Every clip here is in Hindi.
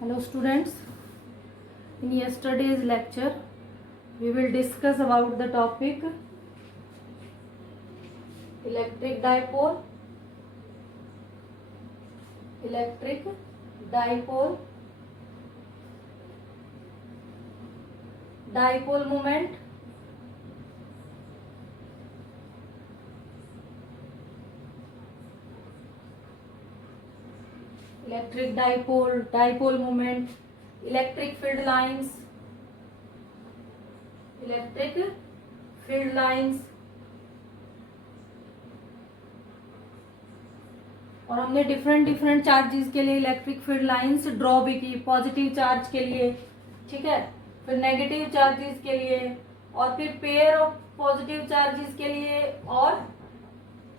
Hello students, in yesterday's lecture we will discuss about the topic electric dipole, dipole moment, electric dipole moment, electric field lines, और हमने डिफरेंट चार्जेस के लिए इलेक्ट्रिक फील्ड लाइंस ड्रॉ भी की, पॉजिटिव चार्ज के लिए, ठीक है, फिर नेगेटिव चार्जेस के लिए, और फिर पेयर ऑफ पॉजिटिव चार्जेस के लिए और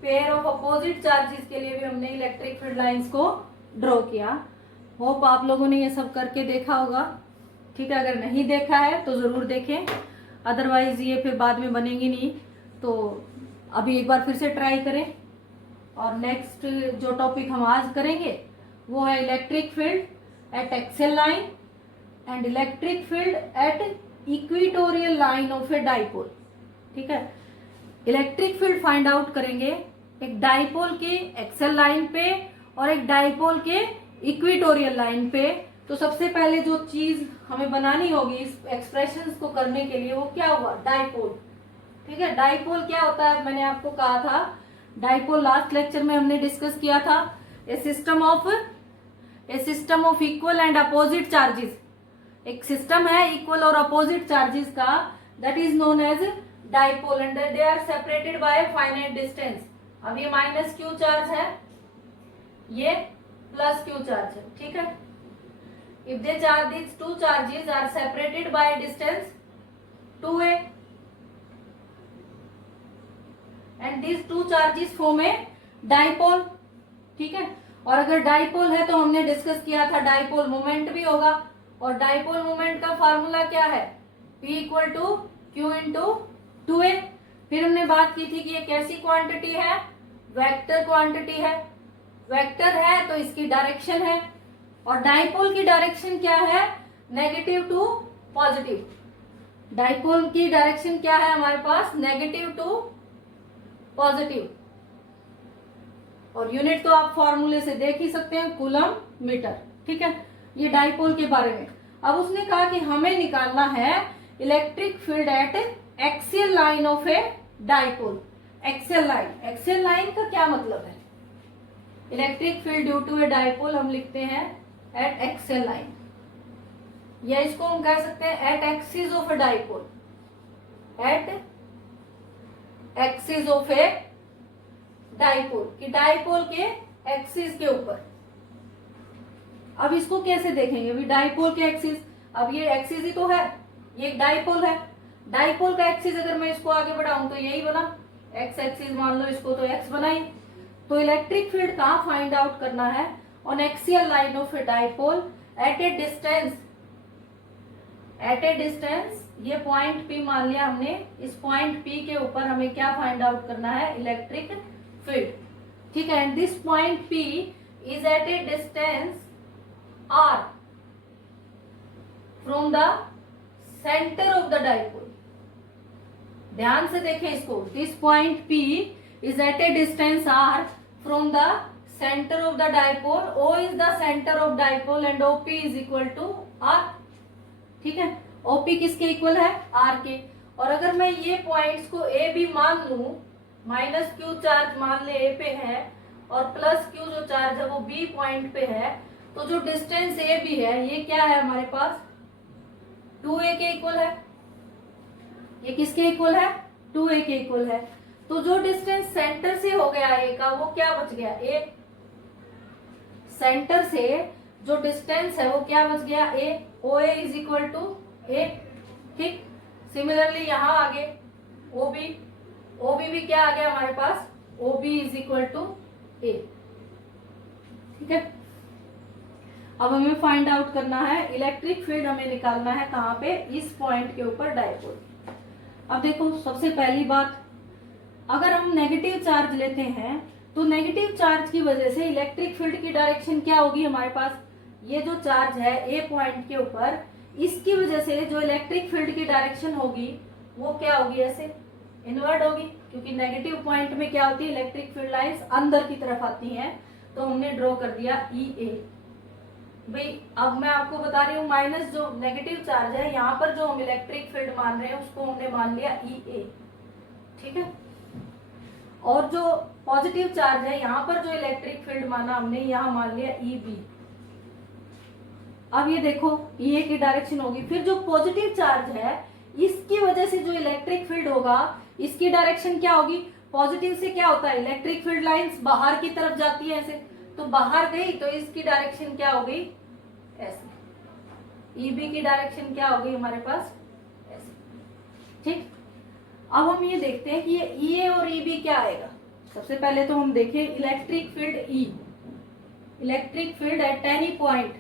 पेयर ऑफ अपोजिट चार्जेस के लिए भी हमने इलेक्ट्रिक फील्ड लाइंस को ड्रॉ किया। होप आप लोगों ने ये सब करके देखा होगा, ठीक है। अगर नहीं देखा है तो जरूर देखें, अदरवाइज ये फिर बाद में बनेंगी नहीं, तो अभी एक बार फिर से ट्राई करें। और नेक्स्ट जो टॉपिक हम आज करेंगे वो है electric field at axial line and electric field at equatorial line of a dipole, ठीक है। इलेक्ट्रिक फील्ड फाइंड आउट करेंगे एक डाइपोल के एक्सियल लाइन पे और एक डाइपोल के इक्वेटोरियल लाइन पे। तो सबसे पहले जो चीज हमें बनानी होगी इस एक्सप्रेशंस को करने के लिए वो क्या हुआ, डाइपोल, ठीक है। डाइपोल क्या होता है, मैंने आपको कहा था डाइपोल लास्ट लेक्चर में हमने डिस्कस किया था, a system of equal and opposite charges. एक सिस्टम है इक्वल और अपोजिट चार्जेस का, that is known as dipole and they are separated by finite distance. अब ये माइनस क्यू चार्ज है, ये प्लस क्यू चार्ज है, ठीक है। If they charge these two charges are separated by a distance 2a and these two charges form a dipole, ठीक है। और अगर डाइपोल है तो हमने डिस्कस किया था डाइपोल मोमेंट भी होगा, और डाइपोल मोमेंट का फार्मूला क्या है, P equal to Q into 2a। फिर हमने बात की थी कि ये कैसी क्वांटिटी है, वेक्टर क्वांटिटी है, वेक्टर है तो इसकी डायरेक्शन है, और डाइपोल की डायरेक्शन क्या है, नेगेटिव टू पॉजिटिव। डाइपोल की डायरेक्शन क्या है हमारे पास, नेगेटिव टू पॉजिटिव, और यूनिट तो आप फॉर्मूले से देख ही सकते हैं, कूलम मीटर, ठीक है। ये डाइपोल के बारे में। अब उसने कहा कि हमें निकालना है electric field at axial line of a dipole. Axial line का क्या मतलब है, electric field due to a dipole हम लिखते हैं एट एक्सियल लाइन, या इसको हम कह सकते हैं at axis of a dipole, at axis of a dipole, कि डाइपोल के एक्सिस के ऊपर। अब इसको कैसे देखेंगे, अभी डाइपोल के एक्सिस, अब ये एक्सिस ही तो है, ये एक डाइपोल है, डाइपोल का एक्सिस अगर मैं इसको आगे बढ़ाऊं तो यही बना, एक्स एक्सिस मान लो इसको, तो एक्स बनाई। तो इलेक्ट्रिक फील्ड कहाँ फाइंड आउट करना है, on axial line of a dipole eight a distance, ये पॉइंट P मान लिया हमने, इस पॉइंट P के ऊपर हमें क्या फाइंड आउट करना है, इलेक्ट्रिक फील्ड, ठीक है। And this point P is at a distance R from the centre of the dipole. ध्यान से देखें इसको, this point P is at a distance r from the center of the dipole, O is the center of dipole and OP is equal to r, ठीक है। OP किसके इक्वल है, r के। और अगर मैं ये पॉइंट्स को A भी मान लूं, माइनस क्यू चार्ज मान ले A पे है और प्लस क्यू जो चार्ज है वो B पॉइंट पे है, तो जो डिस्टेंस A भी है ये क्या है हमारे पास, 2a के इक्वल है। ये किसके इक्वल है, 2a के इक्वल है। तो जो डिस्टेंस सेंटर से हो गया ए का वो क्या बच गया, ए। सेंटर से जो डिस्टेंस है वो क्या बच गया, ए। ओ ए इज इक्वल टू ए, ठीक। सिमिलरली यहां आगे ओबी भी क्या आ गया हमारे पास, ओबी इज इक्वल टू ए, ठीक है। अब हमें फाइंड आउट करना है इलेक्ट्रिक फील्ड, हमें निकालना है कहाँ पे, इस पॉइंट के ऊपर डाइपोल। अब देखो सबसे पहली बात, अगर हम नेगेटिव चार्ज लेते हैं तो नेगेटिव चार्ज की वजह से इलेक्ट्रिक फील्ड की डायरेक्शन क्या होगी हमारे पास, ये जो चार्ज है ए पॉइंट के ऊपर, इसकी वजह से जो इलेक्ट्रिक फील्ड की डायरेक्शन होगी वो क्या होगी, ऐसे इनवर्ट होगी, क्योंकि नेगेटिव पॉइंट में क्या होती है, इलेक्ट्रिक फील्ड लाइंस अंदर की तरफ आती हैं। तो हमने ड्रॉ कर दिया ई ए। भाई अब मैं आपको बता रही हूँ माइनस जो नेगेटिव चार्ज है, यहाँ पर जो हम इलेक्ट्रिक फील्ड मान रहे हैं उसको हमने मान लिया ई ए, ठीक है। और जो पॉजिटिव चार्ज है, यहाँ पर जो इलेक्ट्रिक फील्ड माना हमने, यहाँ मान लिया ई बी। अब ये देखो ई ए की डायरेक्शन होगी, फिर जो पॉजिटिव चार्ज है इसकी वजह से जो इलेक्ट्रिक फील्ड होगा इसकी डायरेक्शन क्या होगी, पॉजिटिव से क्या होता है, इलेक्ट्रिक फील्ड लाइंस बाहर की तरफ जाती है ऐसे, तो बाहर गई तो इसकी डायरेक्शन क्या हो गई, ऐसे। ईबी की डायरेक्शन क्या हो गई हमारे पास, ऐसे, ठीक। अब हम ये देखते हैं कि ये ई ए और ईबी क्या आएगा। सबसे पहले तो हम देखें electric field E, electric field at any point,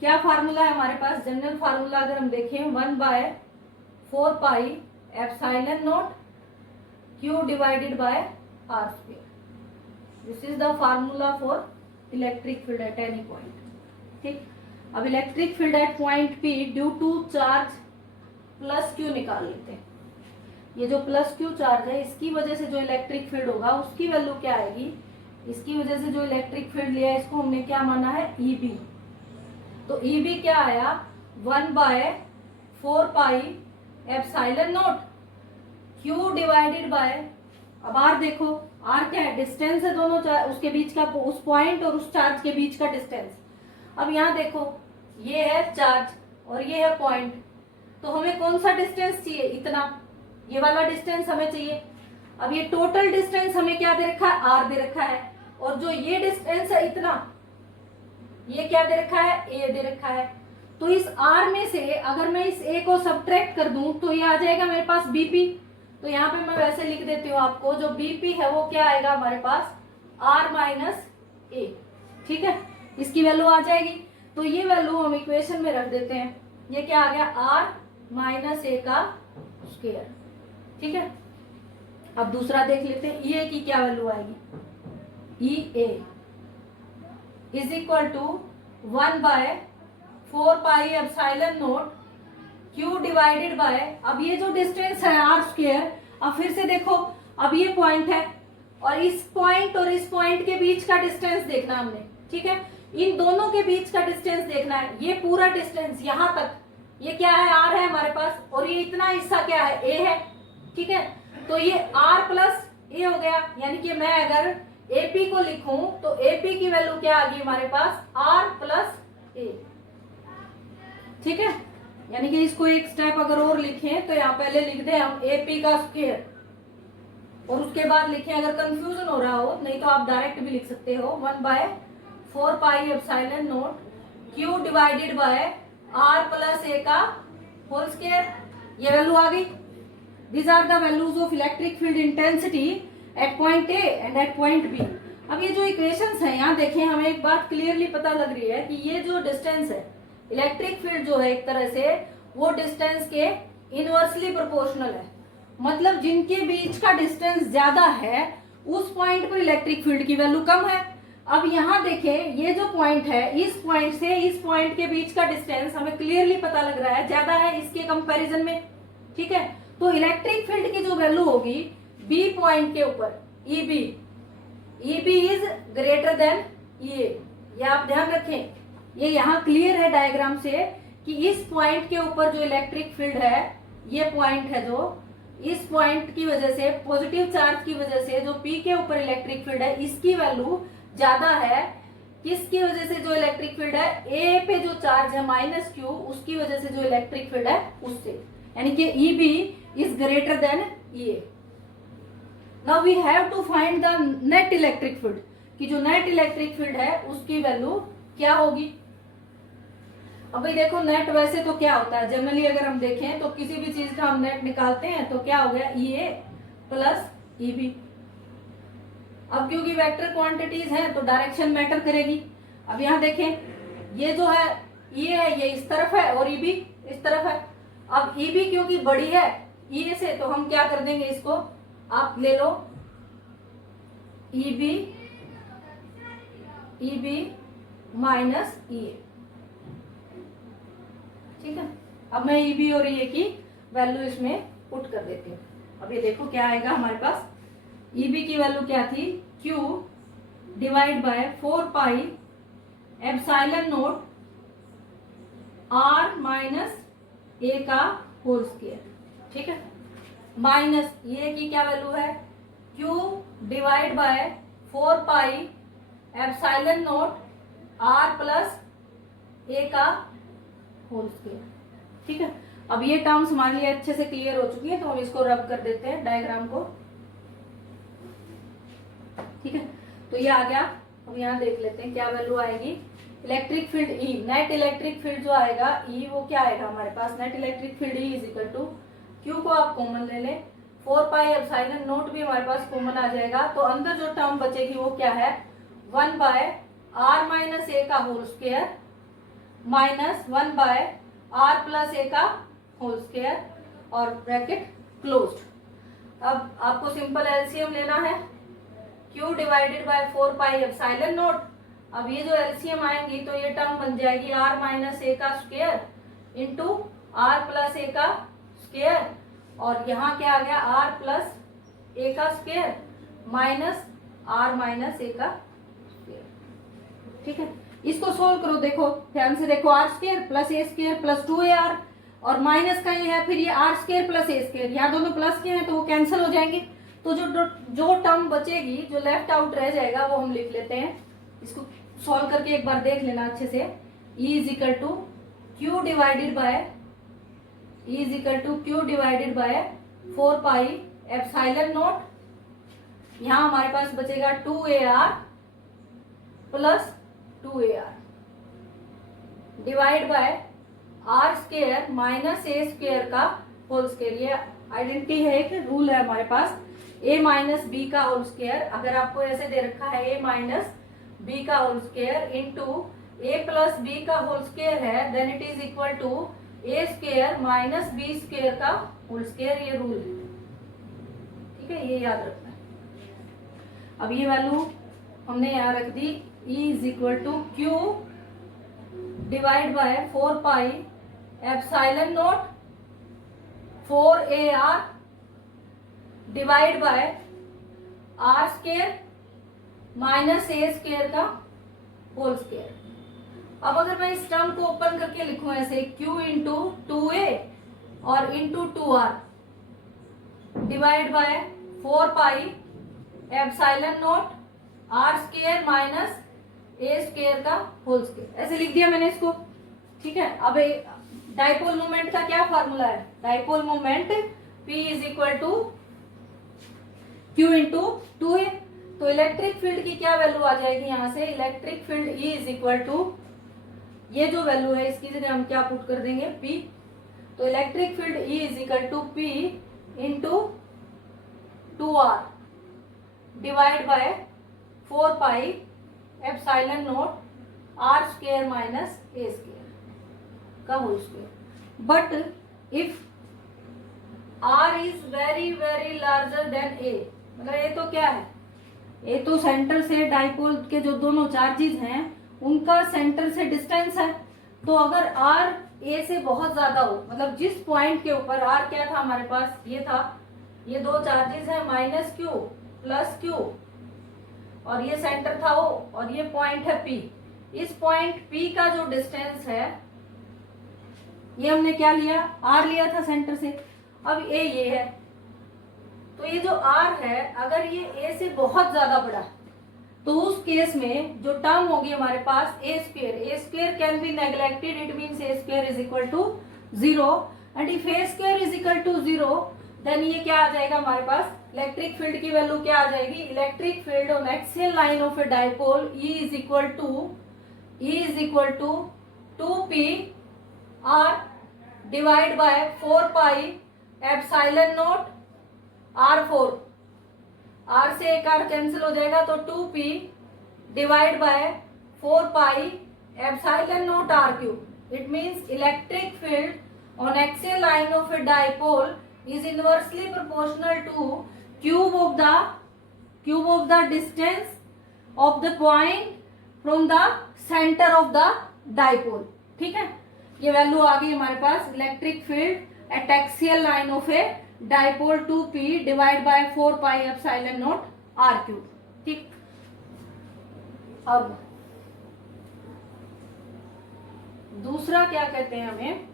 क्या फार्मूला है हमारे पास, जनरल फार्मूला अगर हम देखें 1/4 pi epsilon naught Q divided by R square. This is the formula for electric field at any point, ठीक। अब electric field at point P due to charge plus Q निकाल लेते हैं। ये जो प्लस Q चार्ज है इसकी वजह से जो इलेक्ट्रिक फील्ड होगा उसकी वैल्यू क्या आएगी, इसकी वजह से जो इलेक्ट्रिक फील्ड लिया है इसको हमने क्या माना है, EB। तो EB क्या आया, 1/4 pi epsilon naught Q divided by, अब R देखो, R क्या है, डिस्टेंस है दोनों उसके बीच का, उस पॉइंट और उस चार्ज के बीच का डिस्टेंस। अब यहाँ देखो ये है चार्ज और ये है पॉइंट, तो हमें कौन सा डिस्टेंस चाहिए, इतना, ये वाला डिस्टेंस हमें चाहिए। अब ये टोटल डिस्टेंस हमें क्या दे रखा है, R दे रखा है, और जो ये डिस्टेंस है इतना, ये क्या दे रखा है, A दे रखा है। तो इस R में से अगर मैं इस A को सब्ट्रैक्ट कर दूं तो ये आ जाएगा मेरे पास BP। तो यहाँ पे मैं वैसे लिख देती हूँ आपको, जो BP है वो क्या आएगा हमारे पास, R माइनस A, ठीक है, इसकी वैल्यू आ जाएगी। तो ये वैल्यू हम इक्वेशन में रख देते हैं, ये क्या आ गया, R माइनस A का स्क्वायर, ठीक है। अब दूसरा देख लेते हैं, EA की क्या वैल्यू आएगी, EA is equal to 1/4 pi epsilon naught Q divided by, अब ये जो डिस्टेंस है R स्क्वायर, अब फिर से देखो, अब ये पॉइंट है और इस पॉइंट के बीच का डिस्टेंस देखना हमने, ठीक है, इन दोनों के बीच का डिस्टेंस देखना है। ये पूरा डिस्टेंस यहाँ तक, ये क्या है, R है हमारे पास, और ये इतना हिस्सा क्या है, A है, ठीक है। तो ये R प्लस A हो गया, यानी कि मैं अगर AP को लिखूं तो AP की वैल्यू क्या आ गई हमारे पास, R प्लस A, ठीक है। यानी कि इसको एक स्टेप अगर और लिखें तो यहाँ पहले लिख दें हम AP का स्क्वायर, और उसके बाद लिखें, अगर कंफ्यूजन हो रहा हो, नहीं तो आप डायरेक्ट भी लिख सकते हो, 1/4 pi epsilon naught Q divided by R plus A का होल स्क्वायर, ये वैल्यू आ गई। These are the values of electric field intensity at point A and at point B। अब ये जो इक्वेशंस हैं यहाँ देखें, हमें एक बात क्लियरली पता लग रही है कि ये जो डिस्टेंस है, इलेक्ट्रिक फील्ड जो है एक तरह से वो डिस्टेंस के इनवर्सली प्रोपोर्शनल है, मतलब जिनके बीच का डिस्टेंस ज्यादा है उस पॉइंट पर इलेक्ट्रिक फील्ड की वैल्यू कम है। अब यहाँ देखें, ये जो पॉइंट है, इस पॉइंट से इस पॉइंट के बीच का डिस्टेंस हमें क्लियरली पता लग रहा है ज्यादा है इसके कंपैरिजन में, ठीक है। तो इलेक्ट्रिक फील्ड की जो वैल्यू होगी B पॉइंट के ऊपर, EB is greater then EA, ये आप ध्यान रखें। ये यहाँ क्लियर है डायग्राम से कि इस पॉइंट के ऊपर जो इलेक्ट्रिक फील्ड है, ये पॉइंट है जो, इस पॉइंट की वजह से, पॉजिटिव चार्ज की वजह से जो P के ऊपर इलेक्ट्रिक फील्ड है इसकी वैल्यू ज्यादा है। किसकी वजह से, जो इलेक्ट्रिक फील्ड है A पे जो चार्ज है -Q, उसकी वजह से जो इलेक्ट्रिक फील्ड है उससे, यानी कि EB is greater than EA। Now we have to find the net electric field, कि जो नेट इलेक्ट्रिक फील्ड है उसकी वैल्यू क्या होगी। अब भाई देखो, नेट वैसे तो क्या होता है, जनरली अगर हम देखें तो किसी भी चीज का हम नेट निकालते हैं तो क्या हो गया, EA प्लस EB। अब क्योंकि वेक्टर क्वांटिटीज हैं तो डायरेक्शन मैटर करेगी। अब यहाँ देखें, ये जो है EA है, ये इस तरफ है और EB इस तरफ है। अब EB क्योंकि बड़ी है EA से, तो हम क्या कर देंगे, इसको आप ले लो, EB माइनस EA, ठीक है, अब मैं ईबी और ए की वैल्यू इसमें पुट कर देती हूँ। अब ये देखो क्या आएगा हमारे पास, ईबी की वैल्यू क्या थी, Q divide by 4 pi epsilon naught R minus A का होल स्क्वायर। ठीक है, माइनस ये की क्या वैल्यू है, Q divide by 4 pi epsilon naught R plus A का होल स्क्वायर। ठीक है, अब ये टर्म्स हमारे लिए अच्छे से क्लियर हो चुकी है, तो हम इसको रब कर देते हैं डायग्राम को। ठीक है, तो ये आ गया। अब यहाँ देख लेते हैं क्या वैल्यू आएगी, electric field E, net electric field जो आएगा ई, वो क्या आएगा हमारे पास, net electric field E is equal to, Q को आप कॉमन ले लें, 4 पाई एप्सिलॉन नोट भी हमारे पास कॉमन आ जाएगा, तो अंदर जो टर्म बचेगी वो क्या है, 1 बाय आर माइनस ए का whole square minus 1 by R plus A का होल स्क्वायर और ब्रैकेट क्लोज्ड। अब आपको सिंपल एलसीएम लेना है, Q divided by 4 pi epsilon naught. अब ये जो एलसीएम आएंगी तो ये टर्म बन जाएगी आर माइनस ए का square into are plus A का स्क्वायर, और यहाँ क्या आ गया, आर प्लस ए का square minus are minus A का स्क्वायर। ठीक है, इसको सोल्व करो, देखो ध्यान से देखो, R square plus A square plus 2ar, और माइनस का ये है, फिर ये R square plus A square, यहाँ दोनों प्लस के हैं तो वो कैंसिल हो जाएंगे, तो जो टर्म बचेगी, जो लेफ्ट आउट रह जाएगा वो हम लिख लेते हैं। इसको सॉल्व करके एक बार देख लेना अच्छे से, E is equal to Q divided by 4 pi epsilon naught, यहाँ हमारे पास बचेगा 2ar plus 2ar divide by R square minus A square का होल स्क्वायर। ये आइडेंटिटी है, एक रूल है हमारे पास, a माइनस बी का होल स्क्वायर, अगर आपको ऐसे दे रखा है a माइनस बी का whole square into A plus B का होल स्क्वायर है, then it is equal to A square minus B square का होल स्क्वायर, ये रूल है। ठीक है, ये याद रखना है। अब ये वैल्यू हमने यहाँ रख दी, E is equal to Q divide by 4 pi epsilon naught 4ar divide by R square minus A square का होल स्क्वायर। अब अगर मैं इस टर्म को ओपन करके लिखूं ऐसे, q इंटू 2a और into 2r divide by 4 pi epsilon naught R square minus A square का होल स्क्वायर, ऐसे लिख दिया मैंने इसको। ठीक है, अब डाइपोल मोमेंट का क्या फार्मूला है, dipole moment P is equal to Q into 2a, तो इलेक्ट्रिक फील्ड की क्या वैल्यू आ जाएगी यहाँ से, electric field E is equal to, ये जो वैल्यू है इसकी जगह हम क्या पुट कर देंगे, P, तो electric field E is equal to P into 2r divide by 4 pi epsilon naught R square minus A square का whole square. But if R is very very larger than A, मतलब ये तो क्या है, ये तो सेंटर से डाइपोल के जो दोनों चार्जेस हैं उनका सेंटर से डिस्टेंस है, तो अगर आर ए से बहुत ज्यादा हो, मतलब जिस पॉइंट के ऊपर आर क्या था हमारे पास, ये था, ये दो चार्जेस है माइनस क्यू प्लस क्यू, और ये सेंटर था वो, और ये पॉइंट है पी, इस पॉइंट पी का जो डिस्टेंस है, ये हमने क्या लिया, आर लिया था सेंटर से, अब ए ये है, तो ये जो आर है अगर ये ए से बहुत ज्यादा बड़ा, तो उस केस में जो टर्म होगी हमारे पास A square can be neglected, it means A square is equal to 0, and if A square is equal to 0 then ये क्या आ जाएगा हमारे पास, इलेक्ट्रिक फील्ड की वैल्यू क्या आ जाएगी, electric field on axial line of a dipole E is equal to 2p r divide by 4 pi epsilon naught r4, r से एक r कैंसिल हो जाएगा, तो 2p divide by 4 pi epsilon note r3, it means electric field on axial line of a dipole is inversely proportional to cube of the distance of the point from the center of the dipole। ठीक है, ये वैल्यू आ गई हमारे पास electric field at axial line of a dipole 2p divide by 4 pi epsilon naught r cube. ठीक, अब दूसरा क्या कहते हैं हमें,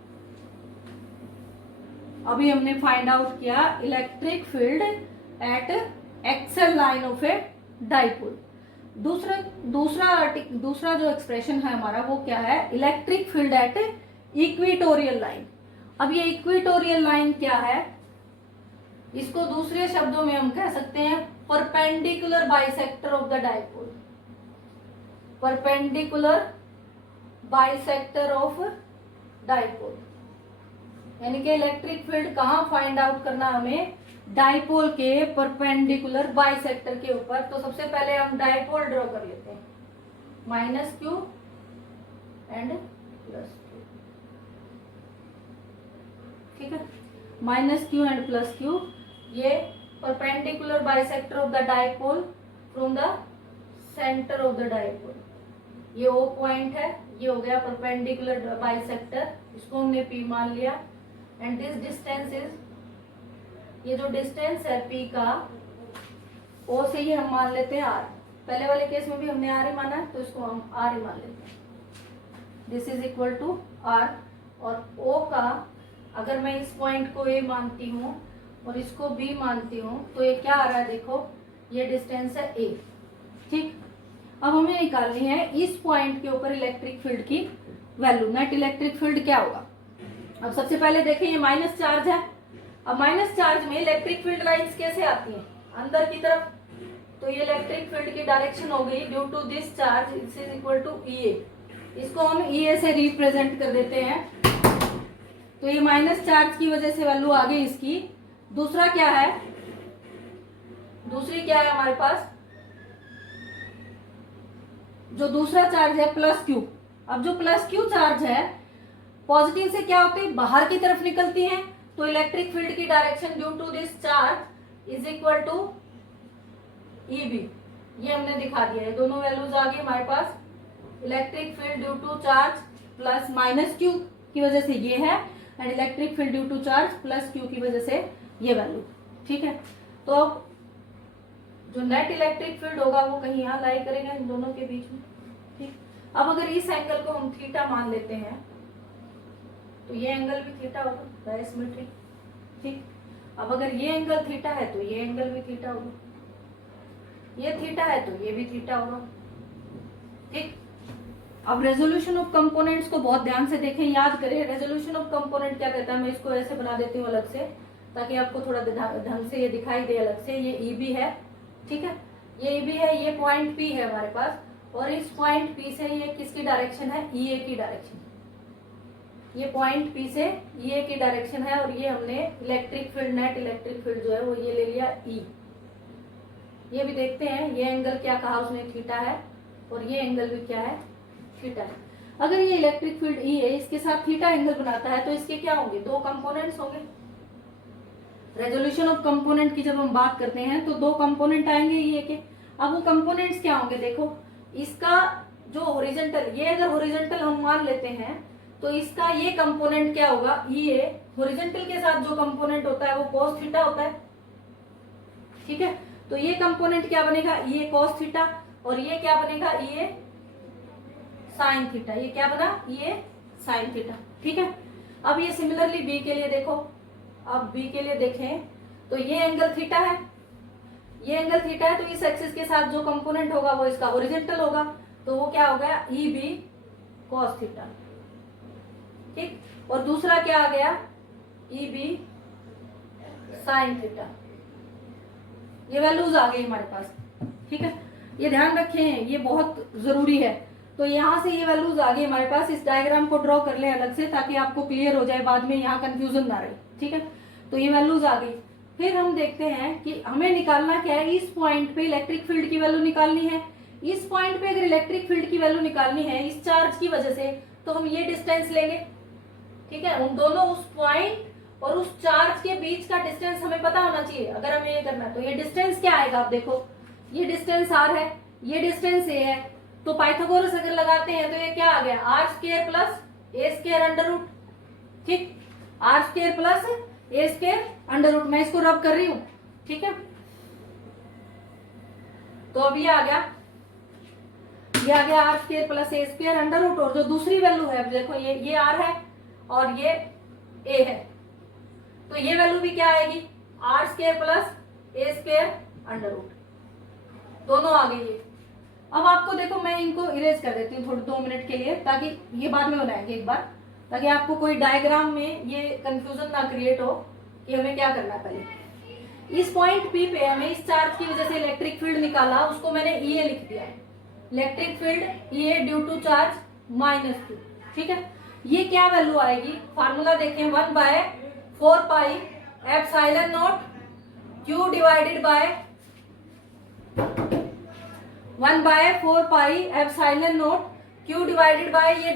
अभी हमने फाइंड आउट किया electric field at axial line of a dipole. दूसरा जो एक्सप्रेशन है हमारा वो क्या है, electric field at equatorial line. अब ये इक्वेटोरियल लाइन क्या है, इसको दूसरे शब्दों में हम कह सकते हैं perpendicular bisector of the dipole. Perpendicular bisector of dipole, यानी कि इलेक्ट्रिक फील्ड कहाँ फाइंड आउट करना हमें, डाइपोल के परपेंडिकुलर बाइसेक्टर के ऊपर। तो सबसे पहले हम डाइपोल ड्रॉ कर लेते हैं, minus Q and plus Q. ठीक है, minus Q and plus Q, ये perpendicular bisector of the dipole from the centre of the dipole. ये ओ पॉइंट है, ये हो गया परपेंडिकुलर बाइसेक्टर, इसको हमने P मान लिया। एंड दिस डिस्टेंस इज, ये जो डिस्टेंस है P का, O से ही हम मान लेते हैं R। पहले वाले केस में भी हमने R ही माना है, तो इसको हम R ही मान लेते हैं। This is equal to R। और O का अगर मैं इस पॉइंट को A मानती हूँ और इसको B मानती हूँ, तो ये क्या आ रहा है, देखो ये डिस्टेंस है A। ठीक, अब हमें निकालनी है इस पॉइंट के ऊपर इलेक्ट्रिक फील्ड की वैल्यू। नेट इलेक्ट्रिक फील्ड क्या होगा, अब सबसे पहले देखें ये माइनस चार्ज है। अब माइनस चार्ज में इलेक्ट्रिक फील्ड लाइंस कैसे आती हैं, अंदर की तरफ। तो ये इलेक्ट्रिक फील्ड की डायरेक्शन हो गई due to this charge is equal to EA। इसको हम EA से रिप्रेजेंट कर देते हैं। तो ये माइनस चार्ज की वजह से वैल्यू आ गई इसकी। दूसरा क्या है, दूसरी क्या है हमारे पास, जो दूसरा चार्ज है प्लस क्यू। अब जो प्लस क्यू चार्ज है, पॉजिटिव से क्या होते हैं, बाहर की तरफ निकलती हैं। तो इलेक्ट्रिक फील्ड की direction due to this charge is equal to EB। ये हमने दिखा दिया है, दोनों वैल्यूज आ गई हमारे पास। Electric field due to charge plus minus Q की वजह से ये है, and electric field due to charge plus Q की वजह से ये वैल्यू। ठीक है, तो अब जो नेट इलेक्ट्रिक फील्ड होगा वो कहीं यहाँ लाई करेगा इन दोनों के बीच में। ठीक, अब अगर इस एंगल को हम थीटा मान लेते हैं, तो ये एंगल भी थीटा होगा, डायसिमेट्रिक। ठीक, अब अगर ये एंगल थीटा है तो ये एंगल भी थीटा होगा, ये थीटा है तो ये भी थीटा होगा। ठीक, अब रेजोल्यूशन ऑफ कंपोनेंट्स को बहुत ध्यान से देखें, याद करें रेजोल्यूशन ऑफ कंपोनेंट क्या कहता है। मैं इसको ऐसे बना देती हूँ अलग से, ताकि आपको थोड़ा ढंग से ये दिखाई दे अलग से। ये EB है, ठीक है, ये EB है, ये पॉइंट P है हमारे पास, और इस पॉइंट P से ये किसकी डायरेक्शन है, EA की डायरेक्शन। ये पॉइंट P से EA की डायरेक्शन है, और ये हमने electric field, net electric field जो है वो ये ले लिया E। ये भी देखते हैं, ये एंगल क्या कहा उसने, थीटा है, और ये एंगल भी क्या है, थीटा है। अगर ये इलेक्ट्रिक फील्ड E है, इसके साथ थीटा एंगल बनाता है, तो इसके क्या होंगे, दो कंपोनेंट्स होंगे। रेजोल्यूशन ऑफ कंपोनेंट की जब हम बात करते हैं तो दो कंपोनेंट आएंगे ये के। अब वो कंपोनेंट्स क्या होंगे, देखो इसका जो हॉरिजॉन्टल, ये अगर हॉरिजॉन्टल हम मान लेते हैं, तो इसका ये कंपोनेंट क्या होगा, EA। हॉरिजॉन्टल के साथ जो कंपोनेंट होता है वो cos थीटा होता है। ठीक है, तो ये कंपोनेंट क्या बनेगा, EA cos थीटा, और ये क्या बनेगा, EA साइन थीटा। ये क्या बना, EA साइन थीटा। ठीक है, अब ये सिमिलरली B के लिए देखो, अब B के लिए देखें तो ये एंगल थीटा है, ये एंगल थीटा है, तो इस एक्सिस के साथ जो कंपोनेंट होगा वो इसका हॉरिजॉन्टल होगा, तो वो क्या हो गया, EB cos थीटा। ठीक, और दूसरा क्या आ गया, EB साइन थीटा। ये वैल्यूज आ गई हमारे पास। ठीक है, ये ध्यान रखें, ये बहुत जरूरी है। तो यहाँ से ये वैल्यूज आ गई हमारे पास। इस डायग्राम को ड्रॉ कर ले अलग से, ताकि आपको क्लियर हो जाए, बाद में यहाँ कंफ्यूजन ना रहे। ठीक है, तो ये वैल्यूज आ गई। फिर हम देखते हैं कि हमें निकालना क्या है, इस पॉइंट पे इलेक्ट्रिक फील्ड की वैल्यू निकालनी है। इस पॉइंट पे अगर इलेक्ट्रिक फील्ड की वैल्यू निकालनी है इस चार्ज की वजह से, तो हम ये डिस्टेंस लेंगे। ठीक है, उन दोनों, उस पॉइंट और उस चार्ज के बीच का डिस्टेंस हमें पता होना चाहिए अगर हमें ये करना है। तो ये डिस्टेंस क्या आएगा, आप देखो ये डिस्टेंस R है, ये डिस्टेंस A है। तो पाइथागोरस अगर लगाते हैं तो ये क्या आ गया, R² plus A square under root, ठीक, R square plus A square under root. मैं इसको रब कर रही हूं, ठीक है। तो अब ये आ गया R square plus A square under root, और जो दूसरी वैल्यू है देखो ये आर है और ये ए है, तो ये वैल्यू भी क्या आएगी, R square plus A square under root, दोनों आ गई। ये अब आपको देखो मैं इनको इरेज कर देती हूँ थोड़े 2 मिनट के लिए, ताकि ये बाद में बनाएंगे एक बार, ताकि आपको कोई डायग्राम में ये कंफ्यूजन ना क्रिएट हो कि हमें क्या करना है। पहले इस पॉइंट पी पे हमें इस चार्ज की वजह से इलेक्ट्रिक फील्ड निकाला, उसको मैंने ई ए लिख दिया है, electric field E A due to charge -q, ठीक है। ये क्या वैल्यू आएगी, फार्मूला देखें, 1/4 pi epsilon naught q divided by 1/4 pi epsilon naught q divided by ये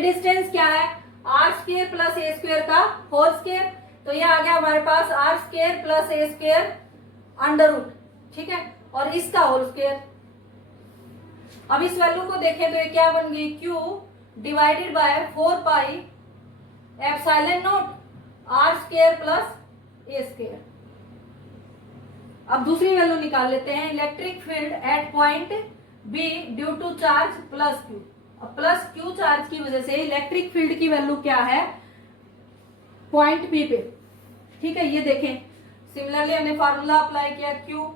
डिस्टेंस क्या है, R square plus A square का होल स्क्वायर, तो ये आ गया हमारे पास R square plus A square under root, ठीक है, और इसका होल स्क्वायर। अब इस वैल्यू को देखें तो ये क्या बन गई, q divided by 4 pi epsilon naught R square plus A square. अब दूसरी वैल्यू निकाल लेते हैं, electric field at point B due to charge plus Q. अब प्लस क्यू चार्ज की वजह से इलेक्ट्रिक फील्ड की वैल्यू क्या है पॉइंट बी पे, ठीक है। ये देखें, सिमिलरली हमने फार्मूला अप्लाई किया, Q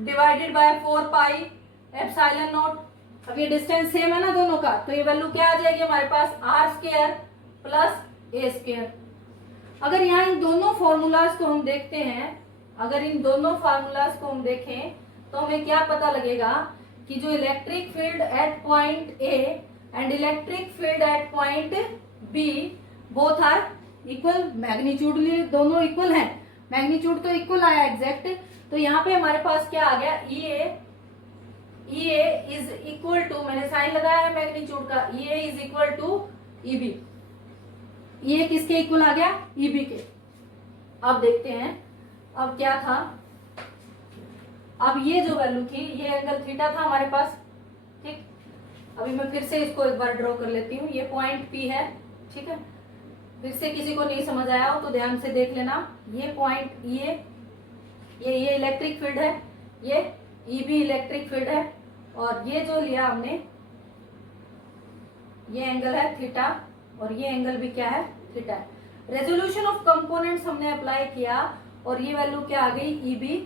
divided by 4 pi epsilon not. अब ये डिस्टेंस सेम है ना दोनों का, तो ये वैल्यू क्या आ जाएगी हमारे पास, R square plus A square. अगर यहाँ इन दोनों फॉर्मूलाज को हम देखते हैं, अगर इन दोनों फार्मूलाज को हम देखें तो हमें क्या पता लगेगा कि जो electric field at point A and electric field at point B both are equal, magnitudely दोनों इक्वल हैं, मैग्नीट्यूड तो इक्वल आया एग्जैक्ट। तो यहाँ पे हमारे पास क्या आ गया, E A is equal to, मैंने साइन लगाया है मैग्नीट्यूड का, E A is equal to E B. ये किसके इक्वल आ गया, ई बी के। अब देखते हैं अब क्या था, अब ये जो वैल्यू थी, ये एंगल थीटा था हमारे पास, ठीक। अभी मैं फिर से इसको एक बार ड्रॉ कर लेती हूँ, ये पॉइंट पी है, ठीक है। फिर से किसी को नहीं समझ आया हो तो ध्यान से देख लेना, ये पॉइंट ये इलेक्ट्रिक फील्ड है, ये ई भी इलेक्ट्रिक फील्ड है, और ये जो लिया हमने ये एंगल है थीटा, और ये एंगल भी क्या है, थीटा है। रेजोल्यूशन ऑफ कंपोनेंट्स हमने अप्लाई किया, और ये वैल्यू क्या आ गई, ई बी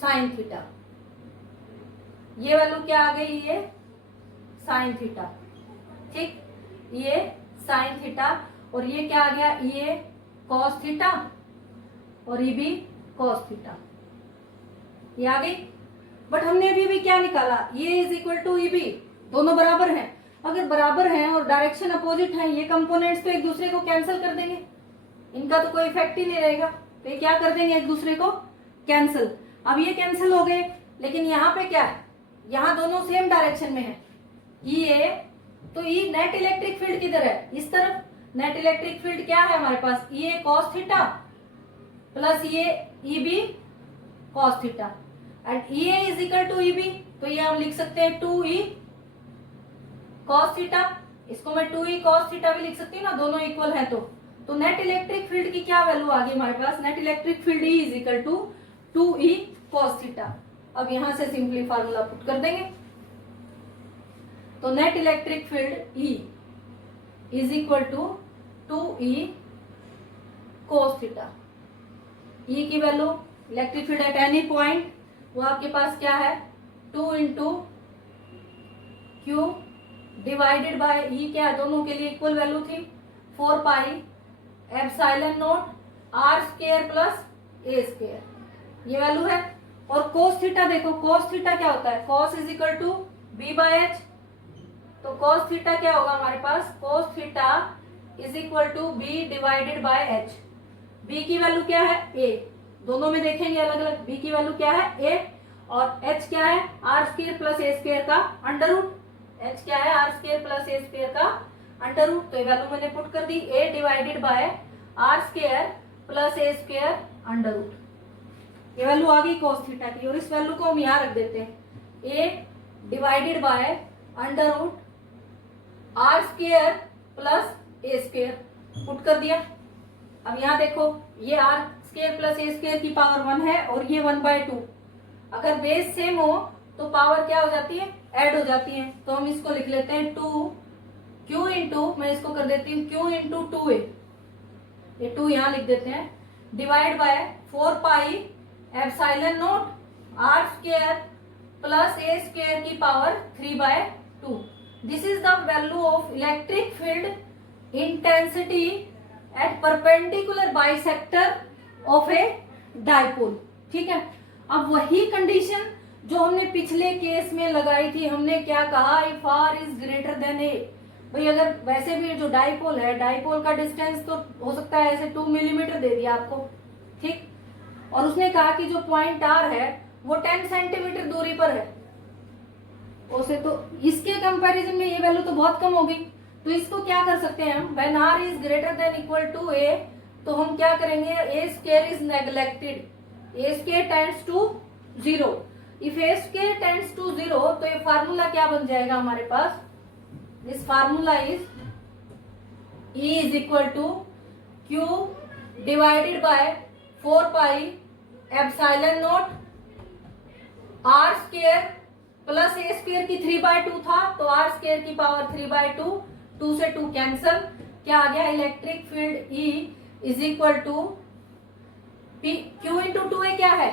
साइन थीटा। ये वैल्यू क्या आ गई, ये साइन थीटा, ठीक, ये साइन थीटा, और ये क्या आ गया, ये कॉस थीटा, और ये भी कॉस थीटा, ये आ गई। बट हमने अभी भी क्या निकाला, ये is equal to E B, दोनों बराबर हैं। अगर बराबर हैं और डायरेक्शन अपोजिट है, ये कंपोनेंट्स तो एक दूसरे को कैंसिल कर देंगे, इनका तो कोई इफेक्ट ही नहीं रहेगा, तो ये क्या कर देंगे, एक दूसरे को कैंसिल। अब ये कैंसिल हो गए, लेकिन यहाँ पे क्या है, यहाँ दोनों सेम डायरेक्शन में है, ये तो ई नेट इलेक्ट्रिक फील्ड किधर है, इस तरफ। नेट इलेक्ट्रिक फील्ड क्या है हमारे पास, ये कॉस थीटा प्लस ये E B cos theta, and E A is equal to E B, तो ये हम लिख सकते हैं 2e कॉस थीटा, इसको मैं 2e कॉस थीटा भी लिख सकती हूँ ना, दोनों इक्वल है। तो नेट इलेक्ट्रिक फील्ड की क्या वैल्यू आ गई हमारे पास, net electric field E is equal to 2e cos theta. अब यहां से सिंपली फार्मूला पुट कर देंगे, तो net electric field E is equal to 2e cos theta. E की value electric field at any point वो आपके पास क्या है, 2 into Q divided by E, क्या दोनों के लिए इक्वल वैल्यू थी, 4 pi epsilon naught R square plus A square, ये वैल्यू है। और कोस थीटा देखो, कोस थीटा क्या होता है, cos is equal to B by H, तो कोस थीटा क्या होगा हमारे पास, cos theta is equal to B divided by H. B की वैल्यू क्या है, ए, दोनों में देखेंगे अलग अलग, बी की वैल्यू क्या है, ए, और एच क्या है, R square plus A square का अंडर रूट, एच क्या है, R square plus A square का अंडर रूट। तो ये वैल्यू मैंने पुट कर दी, A divided by R square plus A square under root, ये वैल्यू आ गई कोस थीटा की। और इस वैल्यू को हम यहाँ रख देते हैं, A divided by under root R square plus A square put कर दिया। अब यहाँ देखो ये R square plus A square की पावर 1 है और ये 1/2। अगर बेस सेम हो तो पावर क्या हो जाती है, ऐड हो जाती है। तो हम इसको लिख लेते हैं 2 क्यू इंटू, मैं इसको कर देती हूँ क्यू इंटू 2a, ये 2 यहाँ लिख देते हैं, divide by 4 pi epsilon naught R square plus A square की power 3/2। This is the value of electric field intensity at perpendicular bisector of a dipole. ठीक है, अब वही कंडीशन जो हमने पिछले केस में लगाई थी, हमने क्या कहा, if R is greater than A. भाई अगर वैसे भी जो डाइपोल है, डाइपोल का डिस्टेंस तो हो सकता है ऐसे 2 मिलीमीटर दे दिया आपको, ठीक, और उसने कहा कि जो पॉइंट आर है वो 10 सेंटीमीटर दूरी पर है उसे, तो इसके कंपैरिजन में ये वैल्यू तो बहुत कम होगी। तो इसको क्या कर सकते हैं हम, when R is greater than equal to A, तो हम क्या करेंगे, A square is neglected, A square tends to 0। If A square tends to 0 तो ये फार्मूला क्या बन जाएगा हमारे पास, this formula is E is equal to Q divided by 4 pi epsilon naught R square plus A square की 3/2 था, तो आर स्क्वायर की पावर 3/2, 2 से 2 कैंसल, क्या आ गया, electric field E is equal to P Q into 2a क्या है,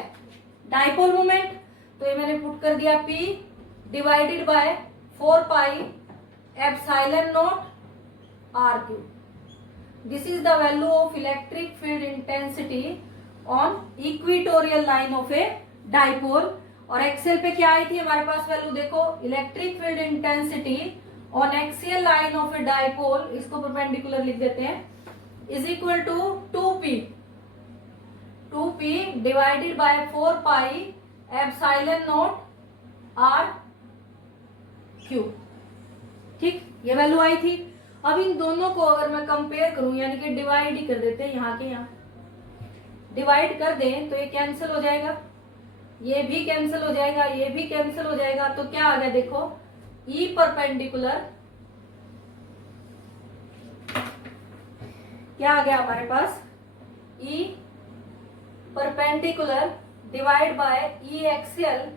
डाइपोल मोमेंट, तो ये मैंने पुट कर दिया P divided by 4 pi epsilon naught r cube. This is the value of electric field intensity on equatorial line of a dipole. और एक्सेल पे क्या आई थी हमारे पास वैल्यू, देखो electric field intensity on axial line of a dipole, इसको परपेंडिकुलर लिख देते हैं, is equal to 2p divided by 4 pi epsilon naught r cube. ठीक, ये वैल्यू आई थी। अब इन दोनों को अगर मैं कंपेयर करूं, यानी कि डिवाइड ही कर देते हैं, यहाँ के यहाँ डिवाइड कर दें तो ये कैंसिल हो जाएगा, ये भी कैंसिल हो जाएगा, ये भी कैंसिल हो जाएगा, तो क्या आ गया देखो, E परपेंडिकुलर क्या आ गया हमारे पास, E perpendicular divide by E axial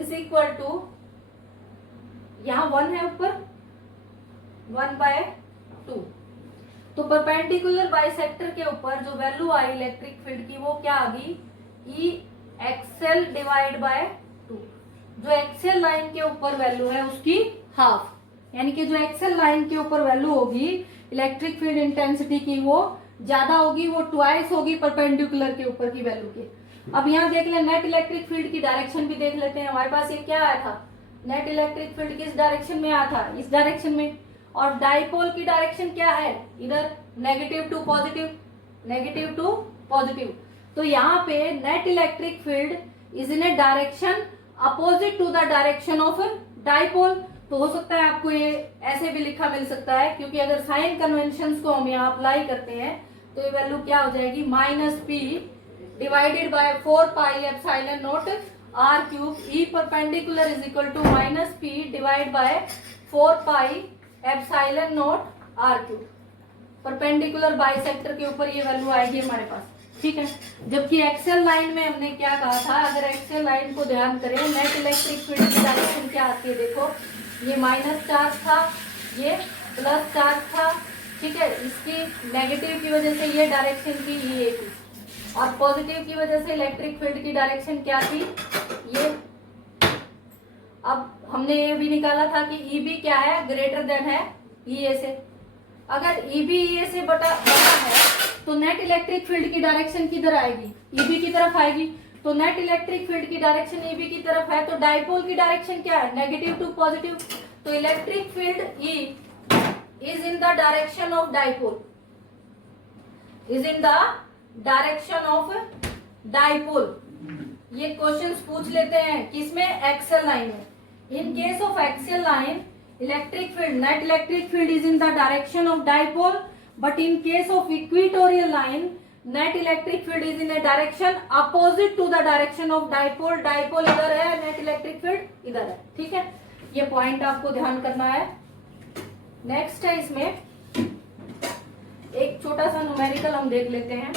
is equal to, यहाँ 1 है ऊपर, 1/2, तो परपेंडिकुलर बाइसेक्टर के ऊपर जो वैल्यू आई इलेक्ट्रिक फील्ड की वो क्या आ गई, E एक्सेल डिवाइड बाय 2। जो एक्सेल लाइन के ऊपर वैल्यू है उसकी हाफ, यानी कि जो एक्सेल लाइन के ऊपर वैल्यू होगी इलेक्ट्रिक फील्ड इंटेंसिटी की वो ज्यादा होगी, वो ट्वाइस होगी परपेंडिकुलर के ऊपर की वैल्यू के। अब यहाँ देख ले, नेट इलेक्ट्रिक फील्ड की डायरेक्शन भी देख लेते हैं। हमारे पास ये क्या आया था, नेट इलेक्ट्रिक फील्ड किस डायरेक्शन में आया था, इस डायरेक्शन में, और डाइपोल की डायरेक्शन क्या है, इधर negative to positive, negative to positive. तो यहाँ पे net electric field is in a direction opposite to the direction of dipole. तो हो सकता है आपको ये ऐसे भी लिखा मिल सकता है, क्योंकि अगर साइन कन्वेंशन को हम यहाँ अप्लाई करते हैं तो ये वैल्यू क्या हो जाएगी, -p divided by 4 pi epsilon naught r cube, E perpendicular is equal to -p divide by 4 pi epsilon naught r cube. Perpendicular bisector के ऊपर ये वैल्यू आएगी हमारे पास, ठीक है। जबकि एक्सेल लाइन में हमने क्या कहा था, अगर एक्सेल लाइन को ध्यान करें, नेट इलेक्ट्रिक फील्ड की डायरेक्शन क्या आती है, देखो ये माइनस चार्ज था, ये प्लस चार्ज था, ठीक है। इसकी नेगेटिव की वजह से ये डायरेक्शन की ये थी, और पॉजिटिव की वजह से इलेक्ट्रिक फील्ड की डायरेक्शन क्या थी, ये। अब हमने ये भी निकाला था कि EB क्या है, ग्रेटर देन है EA से। अगर EB EA से बड़ा है तो नेट इलेक्ट्रिक फील्ड की डायरेक्शन किधर आएगी, EB की तरफ आएगी। तो नेट इलेक्ट्रिक फील्ड की डायरेक्शन EB की तरफ है, तो डाइपोल की डायरेक्शन क्या है, नेगेटिव टू पॉजिटिव। तो electric field E is in the direction of dipole, is in the direction of dipole. ये क्वेश्चंस पूछ लेते हैं किसमें, एक्सेल लाइन में। In case of axial line electric field, net electric field is in the direction of dipole, but in case of equatorial line net electric field is in a direction opposite to the direction of dipole. Dipole इधर है, नेट इलेक्ट्रिक फील्ड इधर है, ठीक है। ये पॉइंट आपको ध्यान करना है। नेक्स्ट है इसमें एक छोटा सा न्यूमेरिकल हम देख लेते हैं।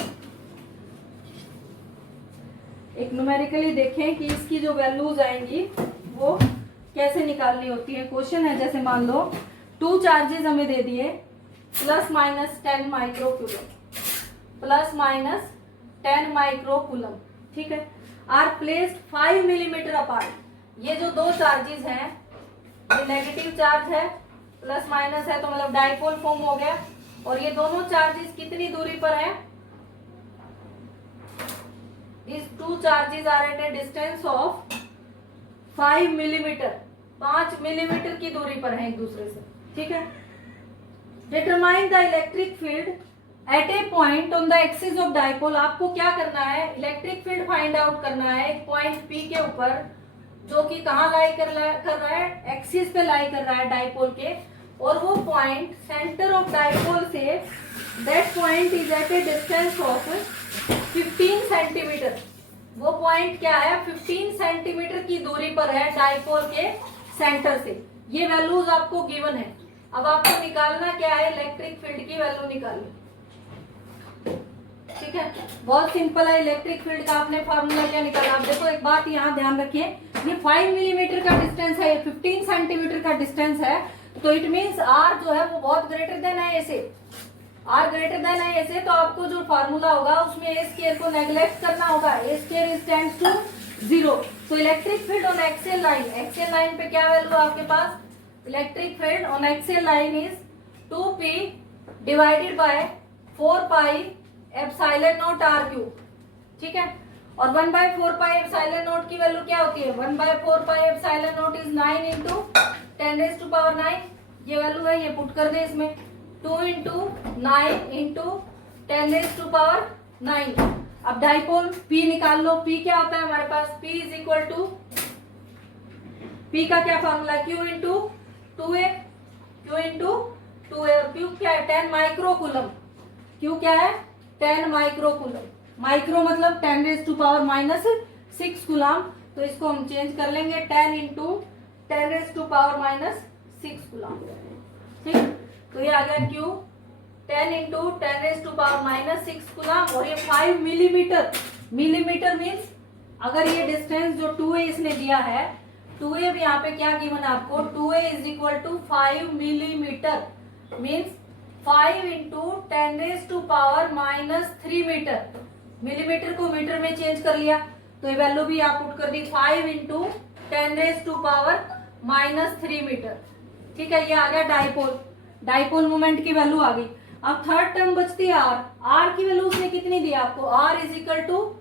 एक न्यूमेरिकली देखें कि इसकी जो वैल्यूज आएंगी वो कैसे निकालनी होती है। क्वेश्चन है जैसे मान लो 2 चार्जेस हमें दे दिए ±10 माइक्रोकूलम, ±10 माइक्रोकूलम, ठीक है, आर प्लेस्ड 5 मिलीमीटर अपार्ट। ये जो 2 चार्जेस हैं, ये नेगेटिव चार्ज है, प्लस माइनस है, तो मतलब डाइपोल फॉर्म हो गया। और ये दोनों चार्जेस कितनी दूरी पर है? These 2 charges are at a distance of 5 millimetre, 5 millimetre की दूरी पर है एक दूसरे से, ठीक है। Determine the electric field eight A point on the axis of dipole. आपको क्या करना है? इलेक्ट्रिक फील्ड फाइंड आउट करना है एक पॉइंट P के ऊपर, जो कि कहाँ लाई कर रहा है? एक्सिस पे लाई कर रहा है डाइपोल के। और वो पॉइंट सेंटर ऑफ डाइपोल से, that point is at a distance of 15 centimetre. वो पॉइंट क्या है? 15 सेंटीमीटर की दूरी पर है डाइपोल के सेंटर से। ये वैल्यूज आपको गिवन है। अब आपको निकालना क्या है? इलेक्ट्रिक फील्ड की वैल्यू निकालनी, ठीक है। बहुत सिंपल है। इलेक्ट्रिक फील्ड का आपने फार्मूला क्या निकाला? आप देखो एक बात यहाँ ध्यान रखिए, ये 5 मिलीमीटर का डिस्टेंस है, 15 सेंटीमीटर का डिस्टेंस है, तो इट मीन्स आर जो है वो बहुत ग्रेटर देन है ए से। आर ग्रेटर देन है ए से, तो आपको जो फार्मूला होगा उसमें ए स्क्वायर को नेग्लेक्ट करना होगा। A square is tends to 0। तो electric field on axial line, axial line पे क्या वैल्यू आपके पास? Electric field on axial line is 2p divided by 4 pi epsilon naught r cube, ठीक है। और 1/4 पाई एप्सिलॉन नॉट की वैल्यू क्या होती है? 1/4 pi epsilon naught is 9 into 10⁹9। ये वैल्यू है, ये पुट कर दे इसमें। 2 इंटू 9 इंटू 10⁹9। अब डाइपोल P निकाल लो। P क्या होता है हमारे पास? P is equal to, P का क्या formula? Q into 2A, Q into 2A। और Q क्या है? 10 माइक्रोकूलम। Q क्या है? 10 माइक्रोकूलम। माइक्रो मतलब 10⁻⁻6 कूलम। तो इसको हम चेंज कर लेंगे 10 इंटू 10⁻⁻6 कूलम, ठीक। तो ये आ गया Q 10 इंटू 10⁻⁻6 कूलम। और ये 5 मिलीमीटर, मिलीमीटर मीन्स अगर ये डिस्टेंस जो 2A इसने दिया है, 2A भी यहाँ पे क्या गिवन है आपको? 2A is equal to 5 millimetre means 5 into 10⁻³ metre. Millimetre को मीटर में चेंज कर लिया, तो ये वैल्यू भी आप पुट कर दी 5 इंटू 10⁻³ मीटर, ठीक है। ये आ गया डाइपोल, डाइपोल मोमेंट की वैल्यू आ गई। अब थर्ड टर्म बचती है आर। आर की वैल्यू उसने कितनी दी आपको? R is equal to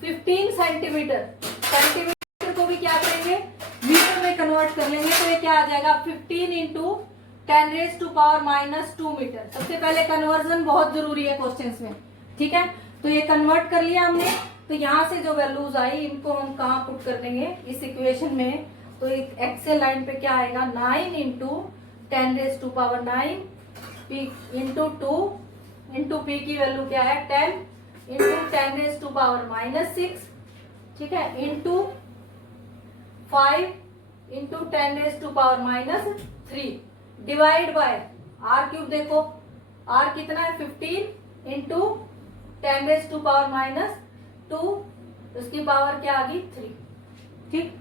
15 centimetre. Centimetre को भी क्या करेंगे? मीटर में कन्वर्ट कर लेंगे, तो ये क्या आ जाएगा? 15 इंटू 10⁻² मीटर। सबसे पहले कन्वर्जन बहुत जरूरी है क्वेश्चंस में, ठीक है। तो ये कन्वर्ट कर लिया हमने। तो यहाँ से जो वैल्यूज आई इनको हम कहाँ पुट कर देंगे? इस इक्वेशन में। तो एक एक्सेल लाइन पे क्या आएगा? 9 into 10⁹9 P into 2 into P की वैल्यू क्या है? 10 इंटू 10⁻⁻6, ठीक है, into 5 into 10⁻⁻3 divide by r cube. देखो r कितना है? 15 इंटू 10⁻⁻2, उसकी पावर क्या आ गई? 3, ठीक।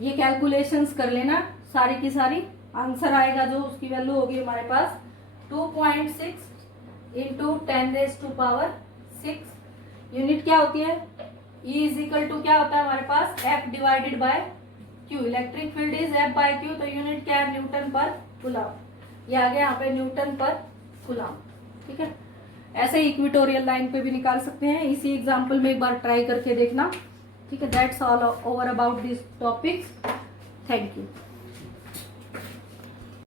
ये कैलकुलेशंस कर लेना सारी की सारी। आंसर आएगा जो उसकी वैल्यू होगी हमारे पास 2.6 इंटू 10⁻6। यूनिट क्या होती है? E इज इक्वल टू क्या होता है हमारे पास? F divided by Q। Electric field is F by Q, तो यूनिट क्या है? न्यूटन पर कूलम। ये आ गया यहाँ पे न्यूटन पर कूलम, ठीक है। ऐसे ही इक्वेटोरियल लाइन पे भी निकाल सकते हैं। इसी एग्जांपल में एक बार ट्राई करके देखना, ठीक है। That's all over about this topics. Thank you.